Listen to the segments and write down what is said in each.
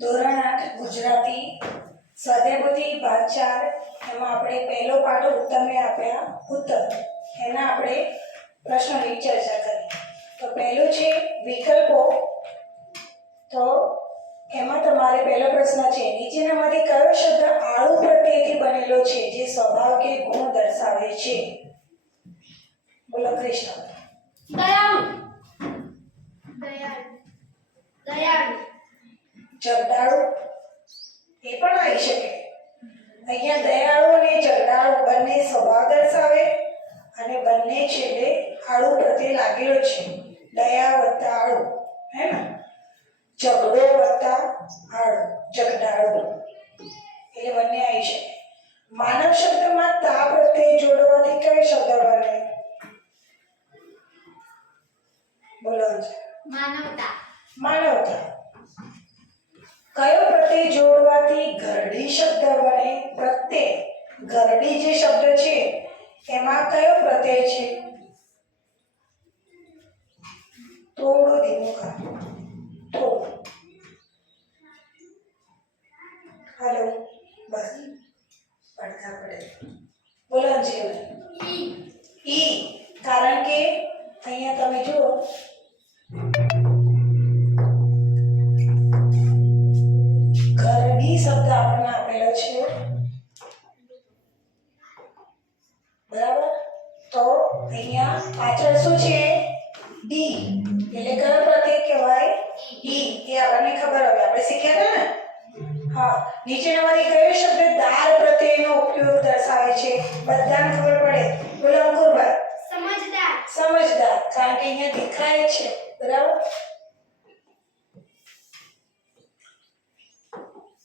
ધોરણ 8 ગુજરાતી સ્વાધ્યાયપોથી ભાગ 4 એમાં આપણે પહેલો પાઠ ઉત્તરને આપ્યા ઉત્તર એના આપણે પ્રશ્નોની ચર્ચા કરી. તો પહેલું છે વિકલ્પો. તો એમાં તમારે પહેલો પ્રશ્ન છે નીચેનામાંથી કયો શબ્દ આળુ પ્રત્યયથી બનેલો છે જે સ્વભાવ કે ગુણ દર્શાવે છે? બોલો કૃષ્ણ. દયાળુ. દયાળુ. જગદાળુ એ પણ આવી શકે. અહીંયા દયાળુ અને જગદાળુ બંને સ્વભાવ દર્શાવે અને બંને છેલ્લે આળુ પ્રત્યે લાગેલો છે. દયા વત્તા આળુ, હે ને? ઝઘડો વત્તા આળુ, જગદાળુ, એટલે બંને આવી શકે. માનવ શબ્દમાં તા પ્રત્યે જોડવાથી કયો શબ્દ બને? બોલો. માનવતા. માનવતા. કયો પ્રત્યય જોડવાથી ઘરડી શબ્દ બને? પ્રત્યય. ઘરડી જે શબ્દ છે એમાં કયો પ્રત્યય છે? થોડું ધીમું કર. થોડું. હાલો. બસ. પડતા પડે. બોલો જીવન. ઈ. કારણ કે અહીંયા તમે જુઓ ઘરડી શબ્દ આપણને આપેલો છે, બરાબર? તો અહીંયા પાછળ શું છે? ડી. એટલે કયો પ્રત્યય કહેવાય? ઈ. એ આપણને ખબર હવે આપણે શીખ્યા હતા ને. હા. નીચેનામાંથી કયો શબ્દ દાર પ્રત્યયનો ઉપયોગ દર્શાવે છે? બધાને ખબર પડે. બોલો અંકુરભાઈ. સમજદાર. સમજદાર. કારણ કે અહીંયા દેખાય છે, બરાબર?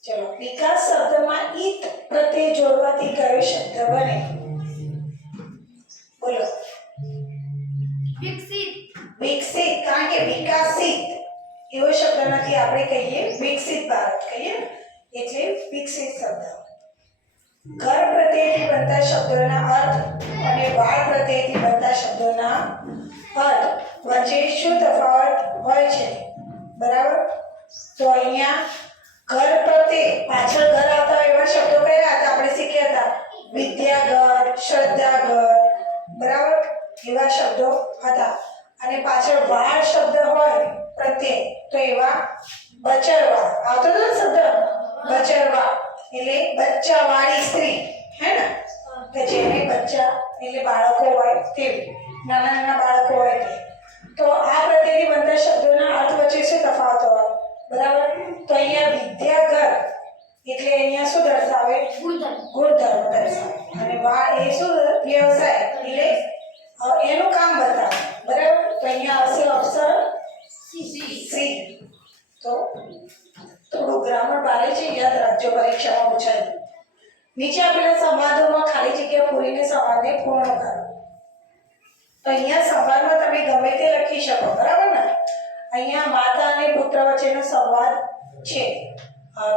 ચલો. વિકાસ શબ્દમાં ઈત પ્રત્યય જોડવાથી કયો શબ્દ બને? બોલો. વિકસિત. વિકસિત. કારણ કે વિકાસિત એવો શબ્દ નથી, આપણે કહીએ વિકસિત ભારત કહીએ એટલે વિકસિત શબ્દ. ઘર પ્રત્યયથી બનતા શબ્દોના અર્થ અને વાળ પ્રત્યયથી બનતા શબ્દોના અર્થ વચ્ચે શું તફાવત હોય છે? બરાબર? તો અહીંયા ઘર પ્રત્યય પાછળ ઘર આવતા એવા શબ્દો કયા હતા? આપણે શીખ્યા હતા વિદ્યાઘર, શ્રદ્ધાઘર, બરાબર? એવા શબ્દો હતા. અને પાછળ વાળ શબ્દ હોય પ્રત્યય તો એવા બચરવા આવતો હતો શબ્દ બચરવા એટલે બચ્ચાવાળી સ્ત્રી, હે ને? કે જેને બચ્ચા એટલે બાળકો હોય તેવી, નાના નાના બાળકો હોય તે. તો આ પ્રત્યેથી બનતા શબ્દોના અર્થ વચ્ચે શું તફાવત હોય? બરાબર? તો અહીંયા વિદ્યાઘર એટલે અહીંયા શું દર્શાવે? ગુણધર્મ દર્શાવે. અને વાળ એ શું? વ્યવસાય એટલે એનું કામ બતાવે, બરાબર? તો અહીંયા આવશે અક્ષર સી. તો થોડું ગ્રામર ભારે છે, યાદ રાખજો, પરીક્ષામાં પૂછાય. નીચે આપેલા સંવાદોમાં ખાલી જગ્યા પૂરીને સંવાદને પૂર્ણ કરો. તો અહીંયા સંવાદમાં તમે ગમે તે લખી શકો, બરાબર ને? અહીંયા માતા અને પુત્ર વચ્ચેનો સંવાદ છે.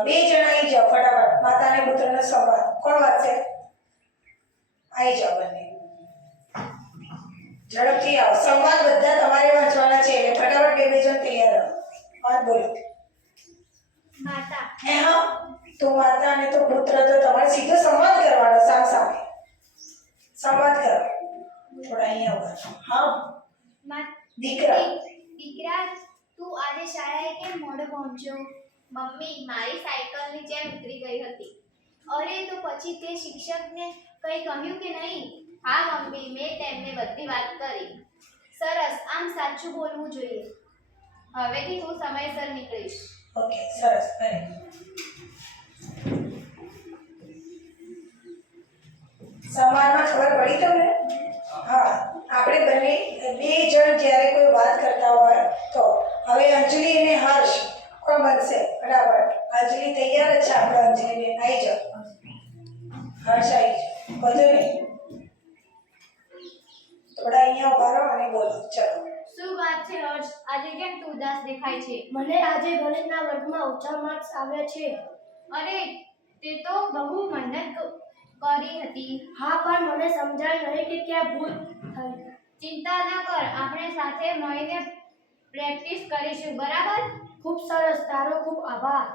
બે જણા આવી જાઓ ફટાફટ. માતા અને પુત્રનો સંવાદ કોણ વાંચશે? આવી જાઓ બંને, ઝડપથી આવો. સંવાદ બધા તમારે વાંચવાના છે એટલે ફટાફટ બે જણ તૈયાર રહો. વાત બોલો. માતા. હે હા, તો માતા અને તો પુત્ર તો તમારે સીધો સંવાદ કરવાનો, સામ સામે સંવાદ કરો. થોડા અહીંયા ઉભા. હા દીકરા. દીકરા, તું આજે શાળાએ કેમ મોડો પહોંચ્યો? મમ્મી, મારી સાયકલની ચેન ઉતરી ગઈ હતી. અરે, તો પછી તે શિક્ષકને કંઈ કહ્યું કે નહીં? હા મમ્મી, મેં તેમને બધી વાત કરી. સરસ, આમ સાચું બોલવું જોઈએ. હવેથી હું સમયસર નીકળીશ. ઓકે, સરસ. વેરી સંવાદમાં ખબર પડી તમને? હા. આપણે બંને બે જણ જ્યારે કોઈ વાત કરતા હોય તો હવે અંજલિ અને હર્ષ કોણ બનશે? બરાબર. અંજલિ તૈયાર જ છે. આપણે અંજલિને આવી જાઓ. હર્ષ આવી જાઓ. બધું નહીં, થોડા અહીંયા ઉભા રહો અને બોલો. ચલો. શું વાત છે હર્ષ? આજે કેમ તું ઉદાસ દેખાય છે? મને આજે ગણિતના વર્ગમાં ઓછા માર્ક્સ આવ્યા છે. અરે, તે તો બહુ મહેનત કરી હતી. હા, પણ મને સમજાય નહીં કે ક્યાં ભૂલ થઈ. ચિંતા ન કર, આપણે સાથે મળીને પ્રેક્ટિસ કરીશું, બરાબર? ખૂબ સરસ, તારો ખૂબ આભાર.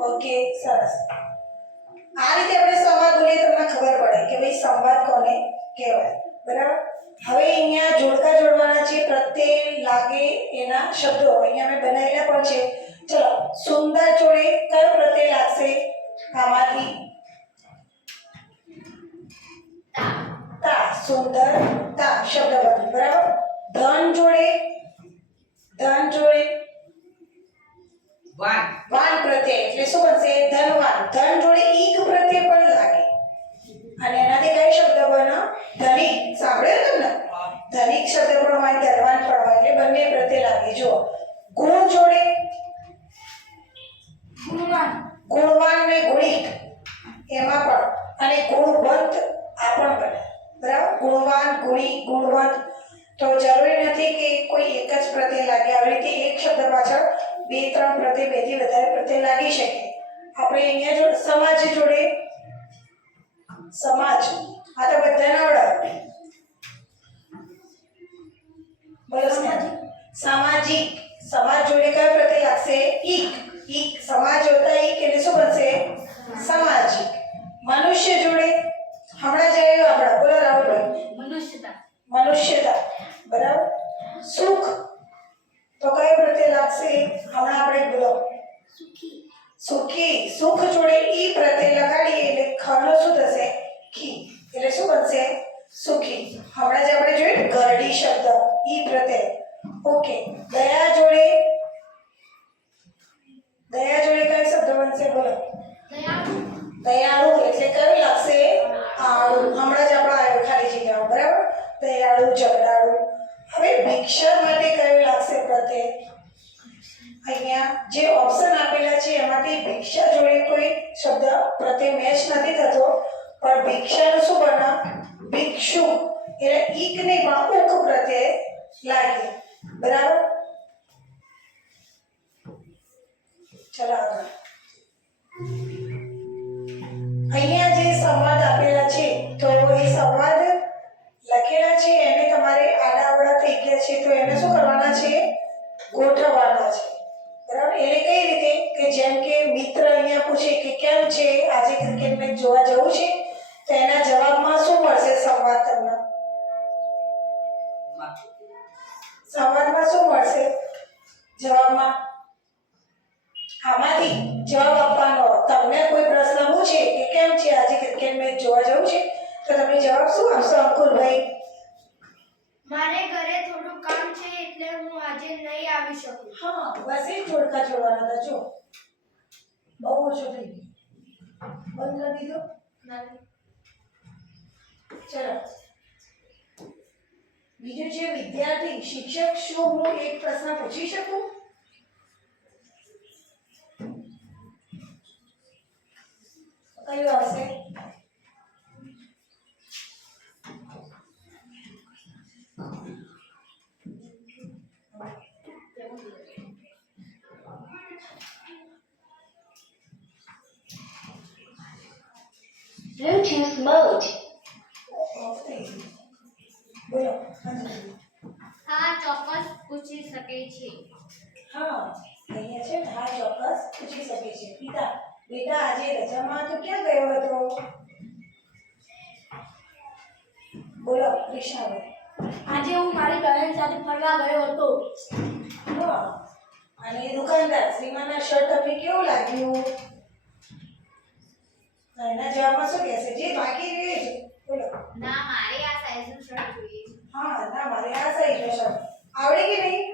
ઓકે, સરસ. આ રીતે આપણે સંવાદ બોલીએ તમને ખબર પડે કે ભાઈ સંવાદ કોને કહેવાય. બરાબર. હવે અહીંયા જોડકા જોડવાના છે પ્રત્યય લાગે એના શબ્દો અહીંયા મેં બનાવેલા પણ છે. ચલો, સુંદર જોડે કયો પ્રત્યય લાગશે આમાંથી? તા. સુંદર તા શબ્દ બન્યો. બરાબર. ધન જોડે વાન વાન પ્રત્યય એટલે શું બનશે? ધનવાન. ધન જોડે ઈક પ્રત્યય પણ લાગે અને એનાથી કયો શબ્દ બને? ધનિક. સાંભળ્યું તમને? ધનિક શબ્દ પણ હોય, ધનવાન પણ હોય, એટલે બંને પ્રત્યય લાગે. જો ગુણ જોડે ગુણવાન ને ગુણિક એમાં પણ, અને ગુણવંત આ પણ બને. બરાબર. ગુણવાન, ગુણિક, ગુણવંત. તો જરૂરી નથી કે કોઈ એક જ પ્રત્યય લાગે. આવી રીતે એક શબ્દ પાછળ બે ત્રણ પ્રત્યય, બે થી વધારે પ્રત્યય લાગી શકે. આપણે અહીંયા જો સમાજ જોડે સમાજ આ તો બધાને આવડે. બોલો સામાજિક. સમાજ જોડે કયો પ્રત્યય લાગશે? ઈક. ઈક. સમાજ હોતા ઈક એટલે શું બનશે? સામાજિક. મનુષ્ય જોડે હમણાં જ આવ્યું આપણા. બોલો રાહુલભાઈ. મનુષ્યતા. બરાબર. સુખ તો કયો પ્રત્યય લાગશે? હમણાં આપણે બોલો. સુખી. સુખ જોડે ઈ પ્રત્યય લગાડીએ એટલે ખનો શું થશે? ખી. એટલે શું બનશે? સુખી. હમણાં જ આપણે જોયું ગરડી શબ્દ ઈ પ્રત્યય. ઓકે. દયા જોડે કયો શબ્દ બનશે? બોલો. દયાળુ એટલે કયો લાગશે? આળુ. હમણાં જ આપણે આવ્યો ખાલી જગ્યામાં. બરાબર. દયાળુ, ઝઘડાળુ. હવે ભિક્ષા માટે કયો લાગશે પ્રત્યય? અહીંયા જે ઓપ્શન આપેલા છે એમાંથી ભિક્ષા જોડે કોઈ શબ્દ પ્રત્યય મેચ નથી થતો, પણ ભિક્ષાનું શું બને? ભિક્ષુ. એટલે ઈક ને પણ ઉક પ્રત્યય લાગે. બરાબર. ચલો આગળ. અહીંયા જે સંવાદ આપેલા છે તો એ સંવાદ લખેલા છે એને તમારે આડાઅવળા થઈ ગયા છે તો એને શું કરવાના છે? ગોઠવવાના છે. બરાબર. એને કઈ રીતે કે જેમ કે મિત્ર અહીંયા પૂછે કે કેમ છે, આજે ક્રિકેટ મેચ જોવા જવું છે, તો એના જવાબમાં શું મળશે? સંવાદ તમને સંવાદમાં શું મળશે? જવાબમાં આમાંથી જવાબ આપવાનો. તમને કોઈ પ્રશ્ન પૂછે કે કેમ છે, આજે ક્રિકેટ મેચ જોવા જવું છે, તો તમે જવાબ શું આપશો અંકુરભાઈ? મારે ઘરે થોડું કામ છે એટલે હું આજે નહીં આવી શકું. હા, બસ એ જોડકા જોડવાના હતા. જો બહુ ઓછો થઈ ગયો. બંધ કરી દીધો. ચલો બીજું છે વિદ્યાર્થી. શિક્ષક શું હું એક પ્રશ્ન પૂછી શકું? કયું આવશે? Bluetooth mode. બોલો. હા, ચોક્કસ પૂછી શકે છે. હા, અહીંયા છે ને હા ચોક્કસ પૂછી શકે છે. પિતા, બેટા આજે રજામાં તો ક્યાં ગયો હતો? બોલો કૃષ્ણાભાઈ. આજે હું મારી બહેન સાથે ફરવા ગયો હતો. હા, અને દુકાનદાર શ્રીમાનના શર્ટ તમને કેવું લાગ્યું? એના જવાબમાં શું કહેશે? જે બાકી રહે છે. બોલો. ના, મારે આ સાઈઝનું શર્ટ જોઈએ છે. હા, ના મારે આ સાઈઝનો શર્ટ આવડે કે નહીં?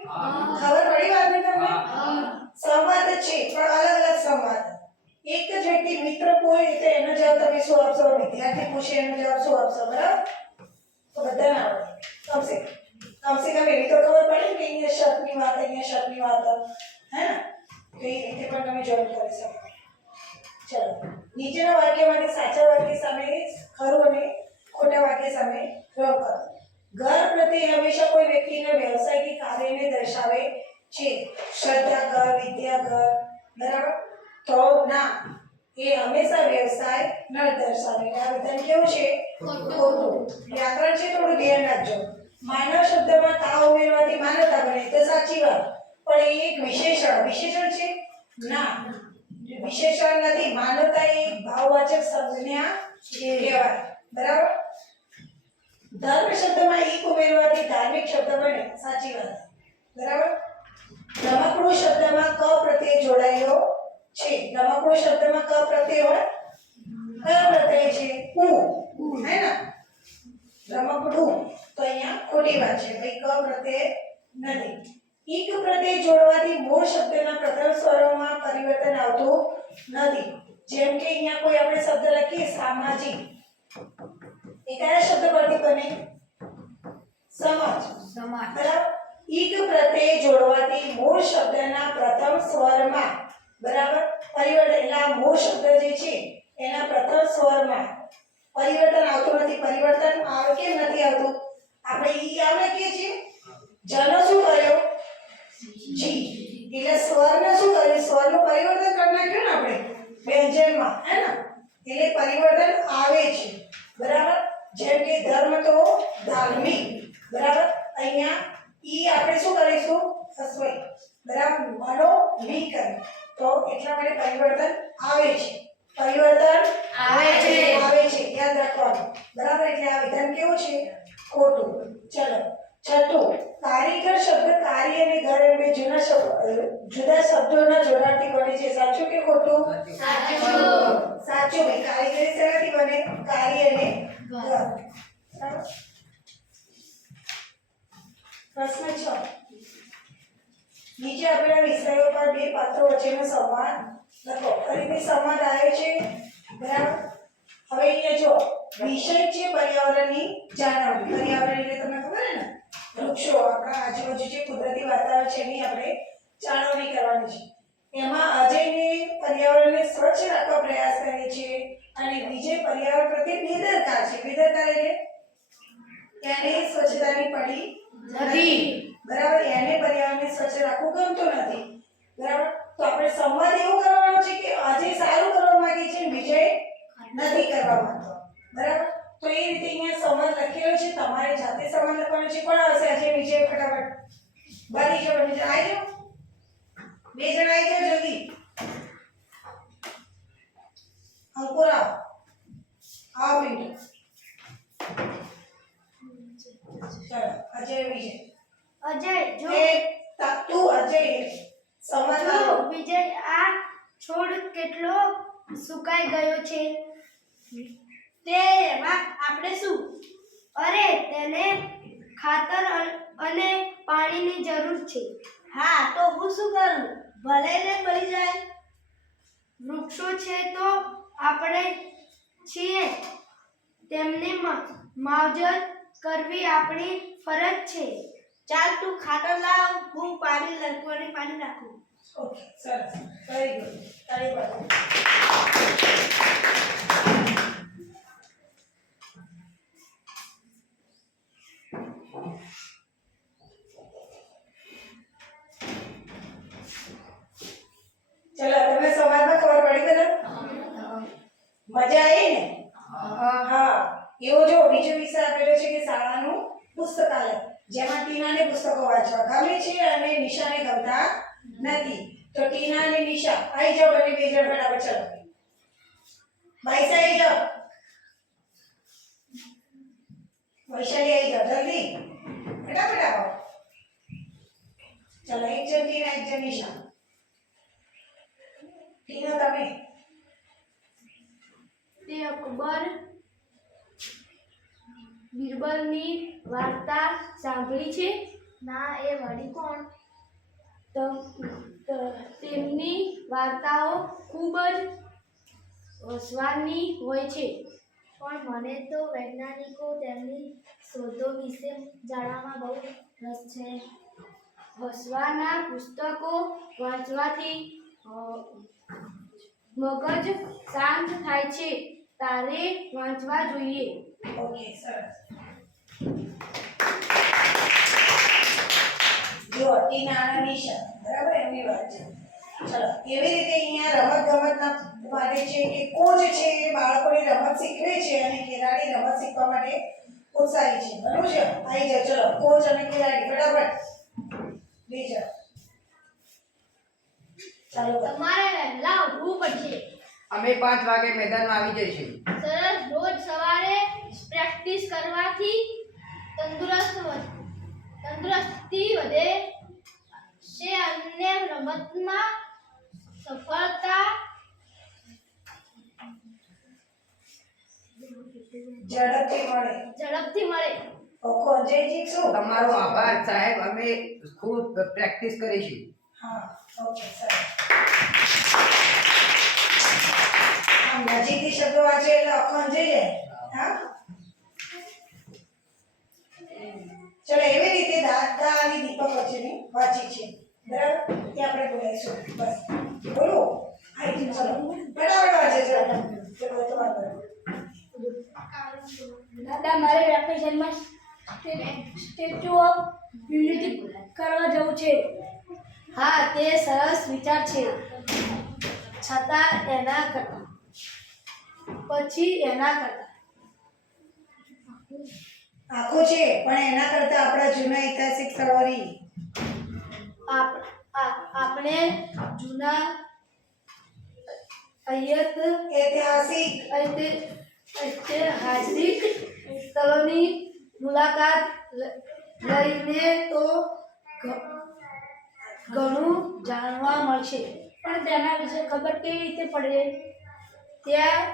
ખબર પડી વાતને તમને? સંવાદ જ છે પણ અલગ અલગ સંવાદ. એક જ વ્યક્તિ મિત્ર પૂછે તો એનો જવાબ તમે શું આપશો? વિદ્યાર્થી પૂછે એનો જવાબ શું આપશો? બરાબર. તો બધાને આવડે. કમસે કમ એવી તો ખબર પડે કે અહીંયા શર્ટની વાત, અહીંયા શર્ટની વાત, હે ને? તો એ રીતે પણ તમે જોઈન કરી શકો. ચલો, નીચેના વાક્યમાંથી સાચા વાક્ય સામે ખરું અને ખોટા વાક્ય સામે રંગ કરો. ઘર પ્રત્યે હંમેશા કોઈ વ્યક્તિના વ્યવસાય કે કાર્યને દર્શાવે છે. શ્રદ્ધા ઘર, વિદ્યા ઘર. બરાબર. તો ના, એ હંમેશા વ્યવસાય ન દર્શાવે. આ બધાને કેવું છે? ખોટું. વ્યાકરણ છે થોડું ધ્યાન રાખજો. માનવ શબ્દમાં તા ઉમેરવાથી માનવતા બને તો સાચી વાત, પણ એ એક વિશેષણ છે? ના. વિશેષણ નથી. માનવતા એ એક ભાવવાચક સંજ્ઞા કહેવાય. બરાબર? ધર્મ શબ્દમાં ઈક ઉમેરવાથી ધાર્મિક શબ્દ બને. સાચી વાત. બરાબર? રમકડું શબ્દમાં ક પ્રત્યય જોડાયેલો છે. રમકડું શબ્દમાં ક પ્રત્યય હોય. કયો પ્રત્યય છે? ઉ. હે ને? રમકડું. તો અહીંયા ખોટી વાત છે. ભાઈ ક પ્રત્યય નથી. ઈક પ્રત્યય જોડવાથી મૂળ શબ્દના પ્રથમ સ્વરોમાં પરિવર્તન આવતું નથી. જેમ કે અહીંયા કોઈ આપણે શબ્દ લખીએ સામાજિક. એ કયા શબ્દ પરથી બને? સમાજ. બરાબર? ઈક પ્રત્યય જોડવાથી મૂળ શબ્દના પ્રથમ સ્વરમાં બરાબર પરિવર્તન, એટલે આ મૂળ શબ્દ જે છે એના પ્રથમ સ્વરમાં પરિવર્તન આવતું નથી. પરિવર્તન આવે કે નથી આવતું? આપણે ઈ આવે કે છે જનો શું કર્યો? જી. એટલે સ્વરને શું કર્યું? સ્વરનું પરિવર્તન કરી નાખ્યું ને આપણે વ્યંજનમાં, હે ને? એટલે પરિવર્તન આવે છે. બરાબર? જેમ કે ધર્મ તો ધાર્મિક. બરાબર? અહીંયા ઈ આપણે શું કરીશું? અસ્વય. બરાબર? મનો મી કરી. તો એટલા માટે પરિવર્તન આવે છે. પરિવર્તન આવે છે. યાદ રાખવાનું. બરાબર? એટલે આ વિધાન કેવું છે? ખોટું. ચલો છઠ્ઠું, કારીગર શબ્દ કાર્ય અને ઘર એમ બે જુદા શબ્દોના જોડાણથી બને છે. સાચું કે ખોટું? સાચું. ભાઈ કારીગરી શેનાથી બને? કાર્ય અને ઘર. બરાબર? પ્રશ્ન 6, નીચે આપેલા વિષયો પર બે પાત્રો વચ્ચેનો સંવાદ લખો. ફરીથી સંવાદ આવ્યો છે. બરાબર? હવે અહીંયા જો વિષય છે પર્યાવરણની જાળવણી. પર્યાવરણ એટલે તમને ખબર છે ને? વૃક્ષો, આપણા આજુબાજુ જે કુદરતી વાતાવરણ છે એની આપણે જાળવણી કરવાની છે. એમાં અજયને પર્યાવરણને સ્વચ્છ રાખવા પ્રયાસ કરે છે અને વિજય પર્યાવરણ પ્રત્યે બેદરકાર છે. બેદરકાર એટલે એને સ્વચ્છતાની પડી નથી. બરાબર? એને પર્યાવરણને સ્વચ્છ રાખવું ગમતું નથી. બરાબર? તો આપણે સંવાદ એવો કરવાનો છે કે અજય સારું કરવા માંગે છે, વિજય નથી કરવા માંગતો. બરાબર? તો એ રીતે અહીંયા સંવાદ લખેલો છે. તમારે જાતે સંવાદ લખવાનો છે. કોણ આવશે? અજય, વિજય, ફટાફટ બની જાઓ. આવી જાઓ. બે જણા આવી જાઓ જલ્દી. અંકુરા આવો મિનિટ. ચલો અજય, વિજય. અજય જો તું અજય સંવાદ કરો. વિજય, આ છોડ કેટલો સુકાઈ ગયો છે. તેમાં આપણે શું? અરે તેને ખાતર અને પાણીની જરૂર છે. હા, તો હું શું કરું? ભલે ને મરી જાય. વૃક્ષો છે તો આપણે છીએ, તેમની માવજત કરવી આપણી ફરજ છે. ચાલ તું ખાતર લાવ, હું પાણી નાખું. ઓકે, સરસ. Very good. તાળી પાડો. ચલો, તમને સંવાદમાં ખબર પડી ગઈ? મજા આવી ને? હા. એવો જો બીજો વિષય આપેલો છે કે શાળાનું પુસ્તકાલય, જેમાં ટીનાને પુસ્તકો વાંચવા ગમે છે અને નિશાને ગમતા નથી. તો ટીના અને નિશા આવી જાઓ. બંને બે જણ ફટાફટ. ચલો બાઈસા આવી જાઓ. વૈશાલી આવી જાઓ જલ્દી. ફટાફટ આવો. ચલો, એક જણ ટીના, એક જણ નિશા. ટીના તમે. તે અકબર બિરબલની વાર્તા સાંભળી છે? ના, એ વળી કોણ? તેમની વાર્તાઓ ખૂબ જ હસવાની હોય છે. પણ મને તો વૈજ્ઞાનિકો તેમની શોધો વિશે જાણવામાં બહુ રસ છે. હસવાના પુસ્તકો વાંચવાથી મગજ શાંત થાય છે. તારે વાંચવા જોઈએ. ઓકે, સરસ. જો ટીના અને નિશા, બરાબર? એમની વાત છે. ચલો, કેવી રીતે અહીંયા રમત ગમતના માટે છે કે કોચ છે એ બાળકોને રમત શીખવે છે અને ખેલાડી રમત શીખવા માટે ઉત્સાહી છે. બરાબર છે? આવી જાઓ. ચલો, કોચ અને ખેલાડી ફટાફટ બે જાઓ. ચાલો. તમારે વહેલા ઉઠવું અમે 5 વાગે મેદાનમાં આવી જઈશું. સરસ. રોજ સવારે પ્રેક્ટિસ કરવાથી તંદુરસ્તી વધે છે અને રમતમાં સફળતા ઝડપથી મળે. ઓકો અજયજી શું તમારો આભાર સાહેબ. અમે ખૂબ પ્રેક્ટિસ કરીશું. હા ઓકે સરસ આમ નજીકથી શબ્દો વાંચે એટલે આખો અંજાઈ જાય હા ચલો એવી રીતે દાદા અને દીપક વચ્ચેની વાતચીત છે બરાબર તે આપણે બોલાઈશું બસ બોલો આઈ ચલો બરાબર વાંચે ચલો ચલો તો વાત કરો દાદા મારે વેકેશનમાં સ્ટેચ્યુ ઓફ યુનિટી કરવા જવું છે. હા તે સરસ વિચાર છે. છતાં એના કરતા આખું છે પણ એના કરતા આપણા જૂના ઐતિહાસિક સ્થળોની આપણે જૂના ઐતિહાસિક સ્થળોની મુલાકાત લઈને તો ઘણું જાણવા મળશે. પણ તેના વિશે ખબર કેવી રીતે પડે? ત્યાં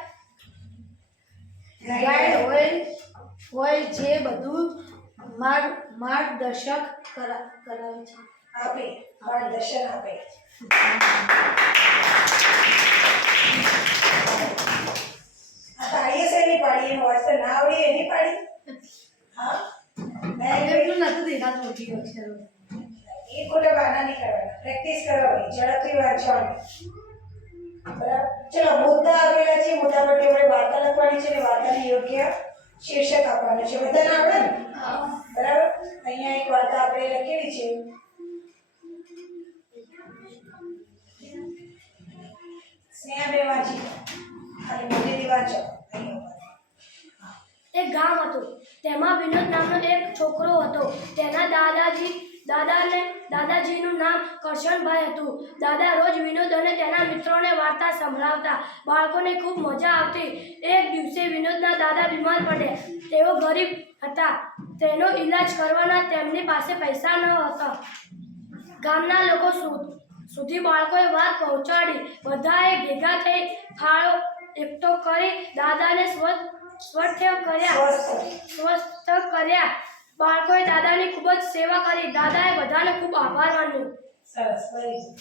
ગાઈડ હોય જે બધું માર્ગદર્શક કરાવે છે. આપે માર્ગદર્શન આપે આ તાળીએ શેની પાડી એનો અર્થ ના આવડી એની પાડી હા એટલું નથી દેખાતું મોટી અક્ષરો. એ ખોટા બહાના નહીં કરવાના પ્રેક્ટિસ કરવાની ઝડપથી વાંચવાની બરાબર ચલો મુદ્દા આપેલા છે મુદ્દા પર આપણે વાર્તા લખવાની છે અને વાર્તાને યોગ્ય શીર્ષક આપવાનું છે બધાને આવડે ને બરાબર અહીંયા એક વાર્તા આપણે લખેલી છે સ્નેહાબેન વાંચી અને મોટેથી વાંચો એક ગામ હતું. તેમાં વિનોદ નામનો એક છોકરો હતો. તેના દાદાજીનું નામ કરશનભાઈ હતું. દાદા રોજ વિનોદ અને તેના મિત્રોને વાર્તા સંભળાવતા. બાળકોને ખૂબ મજા આવતી. એક દિવસે વિનોદના દાદા બીમાર પડ્યા. તેઓ ગરીબ હતા. તેનો ઈલાજ કરવાના તેમની પાસે પૈસા ન હતા. ગામના લોકો સુધી બાળકોએ વાત પહોંચાડી. બધાએ ભેગા થઈ ફાળો એકઠો કરી દાદાને સ્વસ્થ કર્યા. બાળકોએ દાદાની ખૂબ જ સેવા કરી. દાદાએ બધાને ખૂબ આભાર માન્યો. સરસ very good.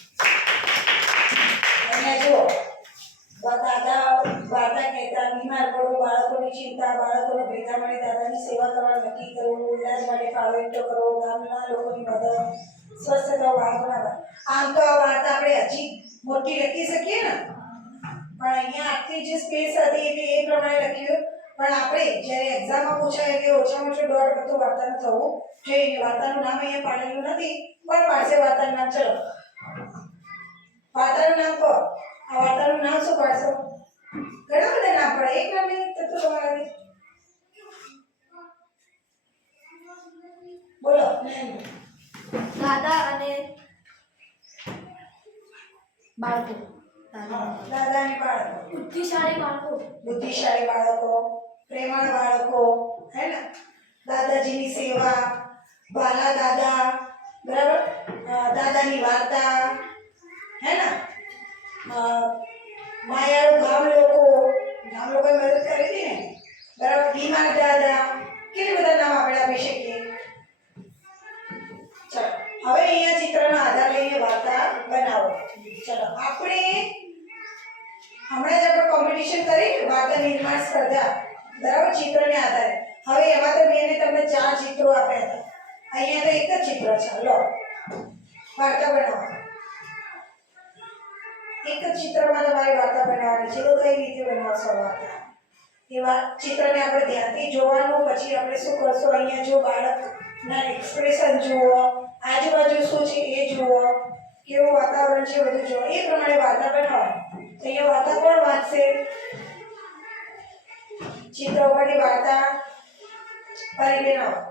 અહીંયા જુઓ દાદા વાર્તા કહેતા બીમાર પડવું બાળકોની ચિંતા બાળકોને ભેગા મળી દાદાની સેવા કરવાનું નક્કી કરવું ઈલાજ માટે ફાળો એકઠો કરવો ગામના લોકોની મદદ સ્વસ્થ થવા બાળકોના આમ તો આ વાર્તા આપણે હજી મોટી લખી શકીએ ને પણ અહીંયા આટલી જે સ્પેસ હતી એટલે એ પ્રમાણે લખ્યું પણ આપણે જ્યારે એક્ઝામમાં પૂછાય કે ઓછામાં ઓછું 1.5 પત્તું વાર્તાનું થવું જોઈએ વાર્તાનું નામ અહીંયા પાડેલું નથી પણ પાડશે વાર્તાનું નામ ચલો વાર્તાનું નામ કહો આ વાર્તાનું નામ શું પાડશો ઘણા બધા નામ પડે એક નામ નહીં તો તમારે બોલો દાદા અને બાળકો. દાદા અને બાળકો બુદ્ધિશાળી બાળકો પ્રેમાળ બાળકો હે ને દાદાજીની સેવા ભાલા દાદા બરાબર દાદાની વાર્તા હે ને માયાળુ ગામ લોકોએ મદદ કરી હતી ને બરાબર બીમાર દાદા કેટલા બધા નામ આપણે આપી શકીએ ચલો હવે અહીંયા ચિત્રનો આધાર લઈને વાર્તા બનાવો ચલો આપણે હમણાં જ આપણે કોમ્પિટિશન કરી વાર્તા નિર્માણ સ્પર્ધા બરાબર ચિત્રને આધારે હવે એમાં તો મેં તમને 4 ચિત્રો આપ્યા હતા અહીંયા તો એક જ ચિત્ર છે લો વાર્તા બનાવો એક જ ચિત્રમાં તમારે વાર્તા બનાવવાની છે તો કઈ રીતે બનાવશો વાર્તા એવા ચિત્રને આપણે ધ્યાનથી જોવાનું પછી આપણે શું કરશું અહીંયા જો બાળકના એક્સપ્રેશન જુઓ આજુબાજુ શું છે એ જુઓ કેવું વાતાવરણ છે બધું જુઓ એ પ્રમાણે વાર્તા બનાવવાની અહીંયા વાર્તા કોણ વાંચશે ચિત્ર ઉપરની વાર્તા ફરી બનાવો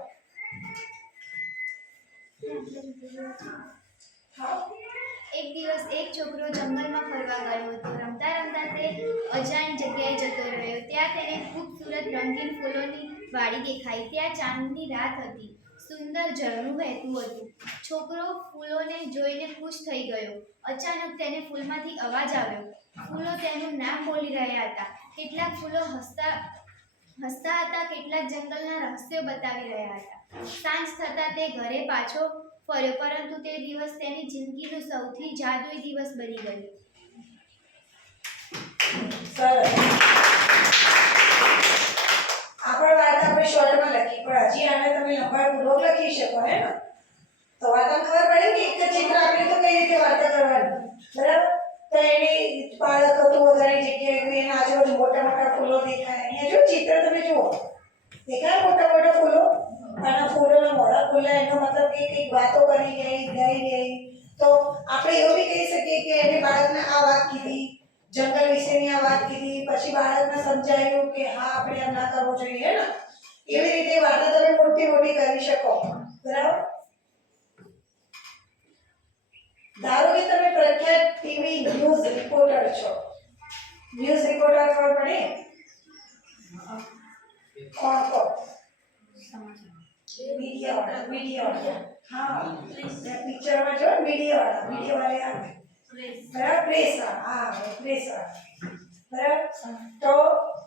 એક એક દિવસ એક છોકરો જંગલમાં ફરવા ગયો હતો. રમતા રમતા તે અજાણી જગ્યાએ જતો રહ્યો. ત્યાં તેને ખૂબસૂરત રંગીન ફૂલોની વાડી દેખાઈ. ત્યાં ચાંદની રાત હતી. સુંદર ઝરણું વહેતું હતું. છોકરો ફૂલોને જોઈને ખુશ થઈ ગયો. અચાનક તેને ફૂલમાંથી અવાજ આવ્યો. ફૂલો તેનું નામ બોલી રહ્યા હતા. કેટલાક ફૂલો હસતા હતા, કેટલાક જંગલના રહસ્યો બતાવી રહ્યા હતા. સાંજ થતાં તે ઘરે પાછો ફર્યો, પરંતુ તે દિવસ તેની જિંદગીનો સૌથી જાદુઈ દિવસ બની ગયો. સરસ. આપણી વાર્તા આપણે શોર્ટમાં લખી, પણ હજી આને તમે લંબાણપૂર્વક લખી શકો હે ને? તો વાર્તા ખબર પડે કે એક જ ચિત્ર આપીએ તો કઈ રીતે વાર્તા કરવાની, બરાબર? તો એની બાળક હતું વધારે જગ્યાએ ગઈ, એના આજુબાજુ મોટા મોટા ફૂલો દેખાય. અહીંયા જો ચિત્ર તમે જુઓ, દેખાય મોટા મોટા ફૂલો, અને ફૂલોના મોઢા ખુલ્લા, એનો મતલબ કે કંઈક વાતો કરી ગઈ. તો આપણે એવું બી કહી શકીએ કે એને બાળકને આ વાત કીધી, જંગલ વિશેની આ વાત કીધી, પછી બાળકને સમજાયું કે હા આપણે આમ ના કરવું જોઈએ, હે ને? એવી રીતે વાર્તા તમે મોટી મોટી કરી શકો, બરાબર? ધારો કે તમે પ્રખ્યાત ટીવી ન્યૂઝ રિપોર્ટર છો. ન્યૂઝ રિપોર્ટર ખબર પડે? કોણ? મીડિયાવાળા. હા, પિક્ચરમાં જો મીડિયાવાળા આવે, બરાબર? પ્રેસવાળા. હા, પ્રેસવાળા, બરાબર? તો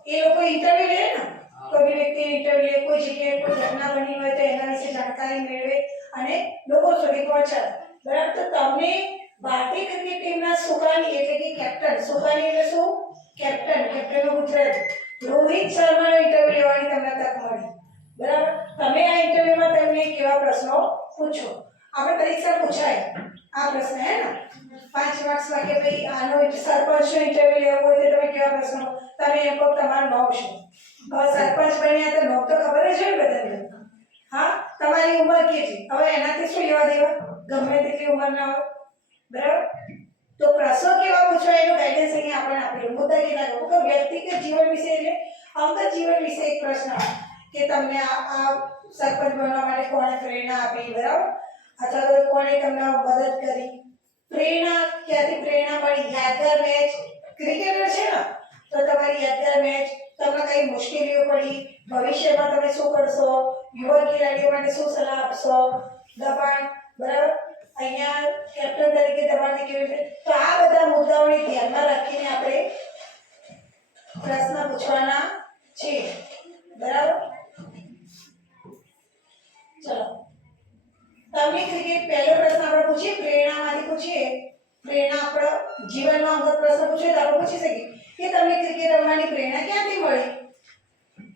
એ લોકો ઇન્ટરવ્યુ લે ને, કોઈ વ્યક્તિ ઇન્ટરવ્યુ લે, કોઈ જગ્યાએ કોઈ ઘટના બની હોય તો એના વિશે જાણકારી મેળવે અને લોકો સુધી પહોંચાડે, બરાબર? તો તમને ભારતીય ક્રિકેટ ટીમના સુકાની એટલે કે કેપ્ટન, સુકાની એટલે શું? કેપ્ટનનું ગુજરાતી રોહિત શર્માનો ઇન્ટરવ્યુ લેવાની તમને તક મળી, બરાબર? તમે આ ઇન્ટરવ્યુમાં તમને કેવા પ્રશ્નો પૂછો? આપણે પરીક્ષા પૂછાય આ પ્રશ્ન, હે ને? 5 માર્ક્સમાં કે ભાઈ આનો સરપંચનો ઇન્ટરવ્યુ લેવો હોય તો તમે કેવા પ્રશ્નો? તમે એમ કહો તમારું નામ શું? હવે સરપંચ બન્યા તો નામ તો ખબર જ હોય બધાને. હા, તમારી ઉંમર કેટલી? હવે એનાથી શું લેવા દેવા? ગમે તેટલી ઉંમરના હોય, બરાબર? તો પ્રશ્નો કેવા પૂછવા એનું ગાઈડન્સ અહીંયા આપણે આપેલું. મુદ્દા કેટલા કહો કે વ્યક્તિગત જીવન વિશે એટલે અંગત જીવન વિશે એક પ્રશ્ન કે તમને આ સરપંચ બનવા માટે કોણે પ્રેરણા આપી, બરાબર? અથવા તો કોણે તમને મદદ કરી? પ્રેરણા ક્યાંથી પ્રેરણા મળી? યાદગાર મેચ, ક્રિકેટર છે ને તો તમારી યાદગાર મેચ, તમને કઈ મુશ્કેલીઓ પડી, ભવિષ્યમાં તમે શું કરશો, યુવા ખેલાડીઓ માટે શું સલાહ આપશો, દબાણ, બરાબર? અહીંયા કેપ્ટન તરીકે દબાણને કેવી રીતે, તો આ બધા મુદ્દાઓને ધ્યાનમાં રાખીને આપણે પ્રશ્ન પૂછવાના છે, બરાબર? ચલો, તમને ક્રિકેટ પહેલો પ્રશ્ન આપણે પૂછીએ, પ્રેરણામાંથી પૂછીએ. પ્રેરણા આપણો જીવનનો અંગત પ્રશ્ન પૂછીએ તો આપણે પૂછી શકીએ કે તમને ક્રિકેટ રમવાની પ્રેરણા ક્યાંથી મળી,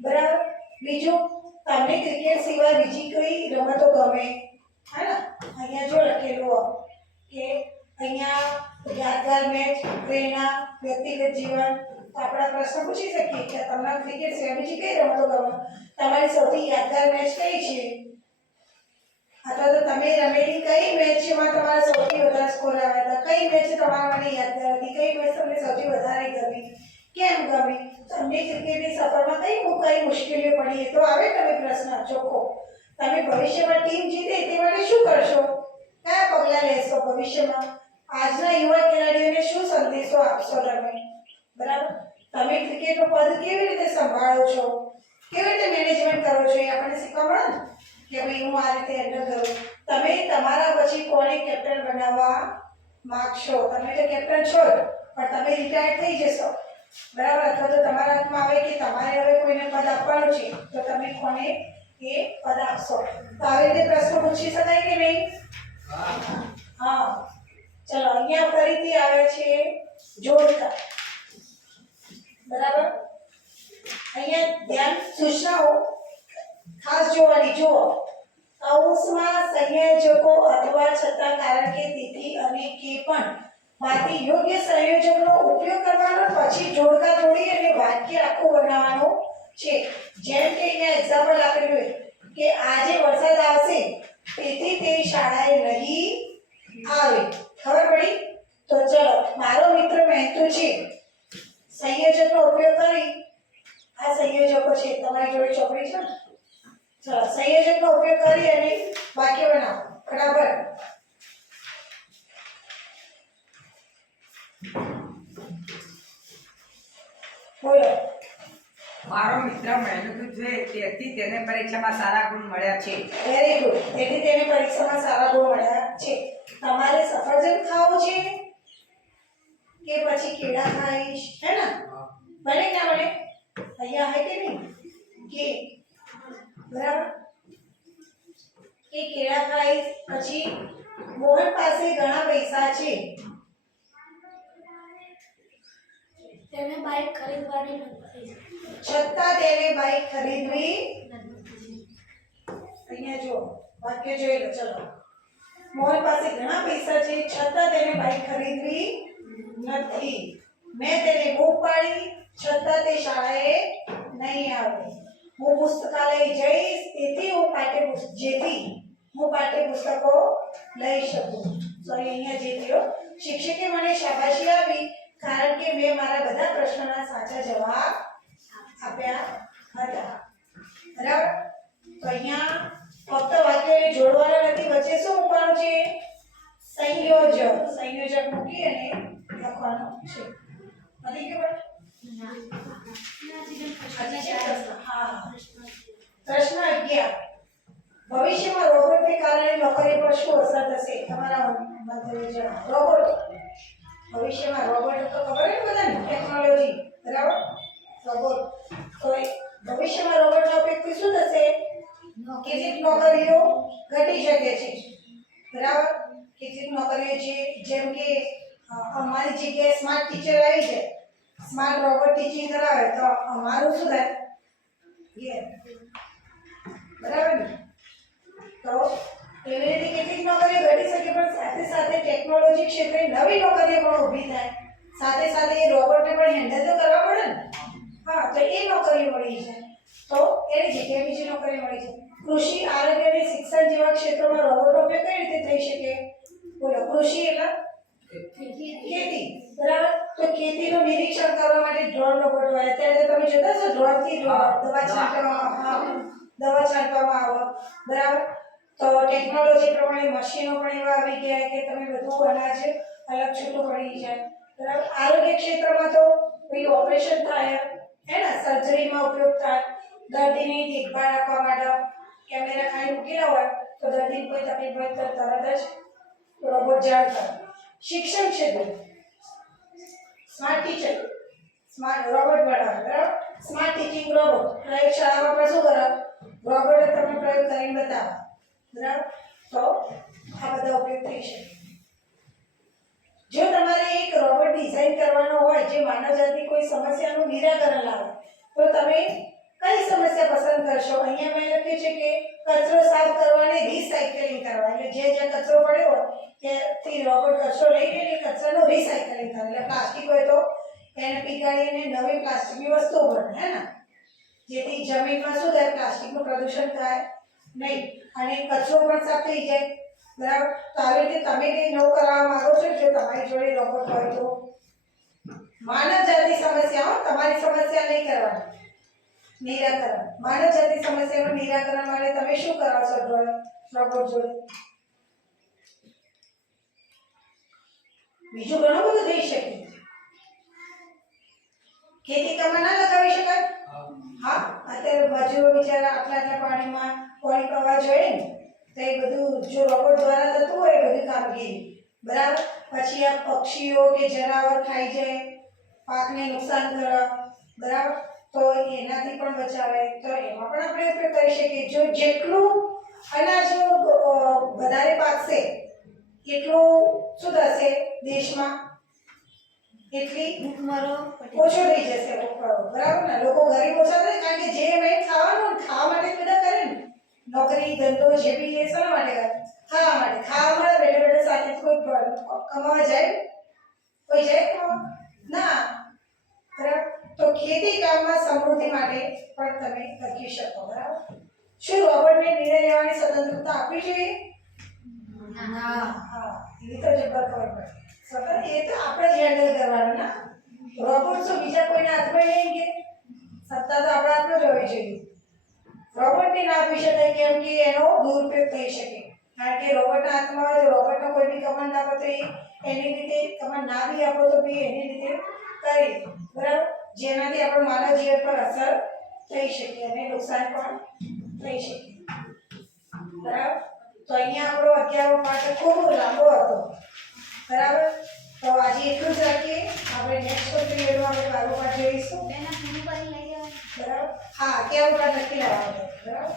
બરાબર? બીજું, તમને ક્રિકેટ સિવાય બીજી કઈ રમતો ગમે, હે ને? અહીંયા જો લખેલું કે અહીંયા યાદગાર મેચ, પ્રેરણા, વ્યક્તિગત જીવન, તો આપણે પ્રશ્ન પૂછી શકીએ કે તમને ક્રિકેટ સિવાય બીજી કઈ રમતો ગમે, તમારી સૌથી યાદગાર મેચ કઈ છે, અથવા તો તમે રમેલી કઈ મેચમાં તમારા સૌથી વધારે સ્કોર આવ્યા હતા, કઈ મેચ તમારા માટે યાદગાર હતી, કઈ મેચ તમને સૌથી વધારે ગમી, કેમ ગમી, તમને ક્રિકેટની સફરમાં કઈ મુશ્કેલીઓ પડી, તો આવે તમે પ્રશ્ન ચોખ્ખો. તમે ભવિષ્યમાં ટીમ જીતે તે માટે શું કરશો, કયા પગલાં લેશો ભવિષ્યમાં, આજના યુવા ખેલાડીઓને શું સંદેશો આપશો તમે, બરાબર? તમે ક્રિકેટનું પદ કેવી રીતે સંભાળો છો, કેવી રીતે મેનેજમેન્ટ કરો છો, એ આપણને શીખવા મળે ને કે ભાઈ હું આ રીતે હેન્ડલ કરું. તમે તમારા પછી કોને કેપ્ટન બનાવવા માંગશો? તમે તો કેપ્ટન છો પણ તમે રિટાયર થઈ જશો, બરાબર? અથવા તો તમારા હાથમાં આવે કે તમારે હવે કોઈને પદ આપવાનું છે તો તમે કોને એ પદ આપશો? તો આવી રીતે પ્રશ્નો પૂછી શકાય કે નહીં? હા. ચલો, અહીંયા ફરીથી આવે છે જોડકા, બરાબર? અહીંયા ધ્યાન સૂચનાઓ ખાસ જોવાની. જુઓ, કૌંસમાં સંયોજકો અથવા છતાં, કારણ કે, તેથી અને કે પણ માંથી યોગ્ય સંયોજકનો ઉપયોગ કરવાનો, પછી જોડકા જોડી અને વાક્ય આખું બનાવવાનું છે. જેમ કે અહીંયા એક્ઝામ્પલ આપેલું કે આજે વરસાદ આવશે તેથી તે શાળાએ નહીં આવે. ખબર પડી? તો ચલો, મારો મિત્ર મહેતુ છે, સંયોજકનો ઉપયોગ કરી, આ સંયોજકો છે તમારી જોડે ચોપડી છે ને, ચલો સંયોજકનો ઉપયોગ કરી અને વાક્ય બનાવો ફટાફટ. બોલો. મારો મિત્ર મહેનતુ છે તેથી તેને પરીક્ષામાં સારા ગુણ મળ્યા છે. Very good. તેથી તેને પરીક્ષામાં સારા ગુણ મળ્યા છે. તમારે સફરજન ખાવું છે કે પછી કેળા ખાઈશ, હે ને? બને કે ના બને? અહીંયા હે કે નહીં કે બરાબર કે કેળા ખાઈશ. પછી મોહન પાસે ઘણા પૈસા છે, તેને બાઇક ખરીદવાની નથી. છતાં તેને બાઇક ખરીદવી. અહીંયા જો વાક્ય જોઈ લો. ચલો, મોહન પાસે ઘણા પૈસા છે છતાં તેને બાઇક ખરીદવી નથી. મેં તેને બૂક પાડી છતાં તે શાળાએ નહીં આવે. હું પુસ્તકાલય જઈશ જેથી હું પાઠ્યપુસ્તકો લઈ શકું. સોરી, અહીંયા જે થયો, શિક્ષકે મને શાબાશી આપી કારણ કે મેં મારા બધા પ્રશ્નોના સાચા જવાબ આપ્યા હતા. બરાબર? તો અહીંયા ફક્ત વાક્યોને જોડવાના નથી, વચ્ચે શું મૂકવાનું છે? સંયોજક મૂકી અને લખવાનું છે. નથી ખબર? હજી છે પ્રશ્ન? હા. પ્રશ્ન 11. ભવિષ્યમાં રોબોટને કારણે નોકરી પર શું અસર થશે? તમારા મંતવ્ય જણાવો. રોબોટ, ભવિષ્યમાં રોબોટ તો ખબર છે બધાને, ટેકનોલોજી. બરાબર? રોબોટ. તો ભવિષ્યમાં રોબોટના ઉપયોગથી શું થશે? કેટલીક નોકરીઓ ઘટી શકે છે. બરાબર? કેટલીક નોકરીઓ છે, જેમ કે અમારી જગ્યાએ સ્માર્ટ ટીચર આવી છે, સ્માર્ટ રોબોટ ટીચિંગ કરાવે તો અમારું શું થાય? બરાબર ને? તો એવી રીતે કેટલીક નોકરીઓ ઘટી શકે, પણ સાથે સાથે ટેકનોલોજી ક્ષેત્રે નવી નોકરીઓ પણ ઊભી થાય. સાથે સાથે એ રોબોટને પણ હેન્ડલ તો કરવા પડે ને. હા, તો એ નોકરીઓ મળી જાય. તો એની જગ્યાએ બીજી નોકરી મળી જાય. કૃષિ, આરોગ્ય અને શિક્ષણ જેવા ક્ષેત્રોમાં રોબોટનો ઉપયોગ કઈ રીતે થઈ શકે? બોલો. કૃષિ એટલે ખેતી. બરાબર? તો ખેતીનું નિરીક્ષણ કરવા માટે ડ્રોન રોબોટ હોય. અત્યારે તો તમે જોતા છો ડ્રોનથી દવા છાંટવામાં આવે. બરાબર? તો ટેકનોલોજી પ્રમાણે મશીનો પણ એવા આવી ગયા કે તમે બધું અનાજ અલગ છૂટું પડી જાય. બરાબર? આરોગ્ય ક્ષેત્રમાં તો કોઈ ઓપરેશન થાય, હે ને, સર્જરીમાં ઉપયોગ થાય. દર્દીની દેખભાળ રાખવા માટે કેમેરા ખાલી મૂકેલા હોય તો દર્દીને કોઈ તકલીફ હોય તો તરત જ રોબોટ જાણ કરે. શિક્ષણ ક્ષેત્રે સ્માર્ટ ટીચર, સ્માર્ટ રોબોટ બનાવે. બરાબર? Smart teaching robot. પ્રયોગશાળામાં પણ શું કરે? રોબોટ તમને પ્રયોગ કરીને બતાવે. બરાબર? તો આ બધા ઉપયોગ થઈ શકે. જો તમારે એક રોબોટ ડિઝાઇન કરવાનો હોય જે માનવજાતની કોઈ સમસ્યાનું નિરાકરણ લાવે, તો તમે કઈ સમસ્યા પસંદ કરશો? અહીંયા મેં લખ્યું છે કે કચરો સાફ કરવા અને રિસાયકલિંગ કરવા. એટલે જે કચરો પડ્યો હોય ત્યાંથી રોબોટ કચરો લઈને કચરાનું રિસાયકલિંગ કરે. એટલે પ્લાસ્ટિક હોય તો એને પીગાળીને નવી પ્લાસ્ટિકની વસ્તુઓ બને, હે ને? જેથી જમીનમાં શું થાય? પ્લાસ્ટિકનું પ્રદૂષણ થાય નહીં અને કચરો પણ સાફ થઈ જાય. બરાબર? તો આવી રીતે તમે કંઈ નવું કરવા માંગો છો, જો તમારી જોડે રોબોટ હોય તો. માનવજાતની સમસ્યાઓ, તમારી સમસ્યા નહીં કરવાની, નિરાકરણ. માનવજાતની સમસ્યાનું નિરાકરણ માટે તમે શું કરાવશો રોબોટ જોડે? બીજું ઘણું બધું થઈ શકે. ખેતી કામમાં ના લગાવી શકાય? હા, અત્યારે મજૂરો બિચારા આટલા પાણીમાં પાણી પાવા જોઈએ ને, તો એ બધું જો રોબોટ દ્વારા થતું હોય એ બધી કામગીરી. બરાબર? પછી આ પક્ષીઓ કે જનાવર ખાઈ જાય, પાકને નુકસાન કરે. બરાબર? તો એનાથી પણ બચાવે. તો એમાં પણ આપણે ઉપયોગ કરી શકીએ. જો જેટલું અનાજ વધારે પાકશે એટલું શું થશે દેશમાં? એટલી ભૂખમરો ઓછો થઈ જશે. બરાબર ને? લોકો ગરીબ ઓછા થાય કારણ કે જે મેં ખાવાનું ખાવા માટે બધા કરે ને, નોકરી ધંધો જે બી એ શા માટે કરે? ખાવા માટે. ખાવા માટે બેઠે બેઠે સાથે કોઈ કમાવા જાય? કોઈ જાય કમાવા? ના. બરાબર? તો ખેતી કામમાં સમૃદ્ધિ માટે પણ તમે લખી શકો. બરાબર? શું રોબોટને નિર્ણય લેવાની સ્વતંત્રતા આપવી જોઈએ? હા, એ તો જબર ખબર પડે. સ્વતંત્ર એ તો આપણે જ હેન્ડલ કરવાનું ના. રોબોટ શું બીજા કોઈના હાથમાં નહીં કે? સત્તા તો આપણા હાથમાં જ હોવી જોઈએ. રોબોટને ના આપી શકાય કેમ કે એનો દુરુપયોગ થઈ શકે કારણ કે રોબોટના હાથમાં હોય તો રોબોટનો કોઈ બી કમાન્ડ આપો તો એની રીતે કમાન્ડ ના બી આપો તો બી એની રીતે કરી બરાબર, જેનાથી આપણો માનવ જીવન પર અસર થઈ શકે અને નુકસાન પણ થઈ શકે બરાબર. તો અહીંયા આપણો 11મો પાઠ ખૂબ લાંબો હતો બરાબર. તો આજે એટલું જ રાખીએ, આપણે નેક્સ્ટ પીરિયડમાં આપણે 12મો પાઠ જોઈશું એના પૂરું કરી લઈ જવાનું. બરાબર. હા 11મો પાઠ નક્કી લાવવાનો બરાબર.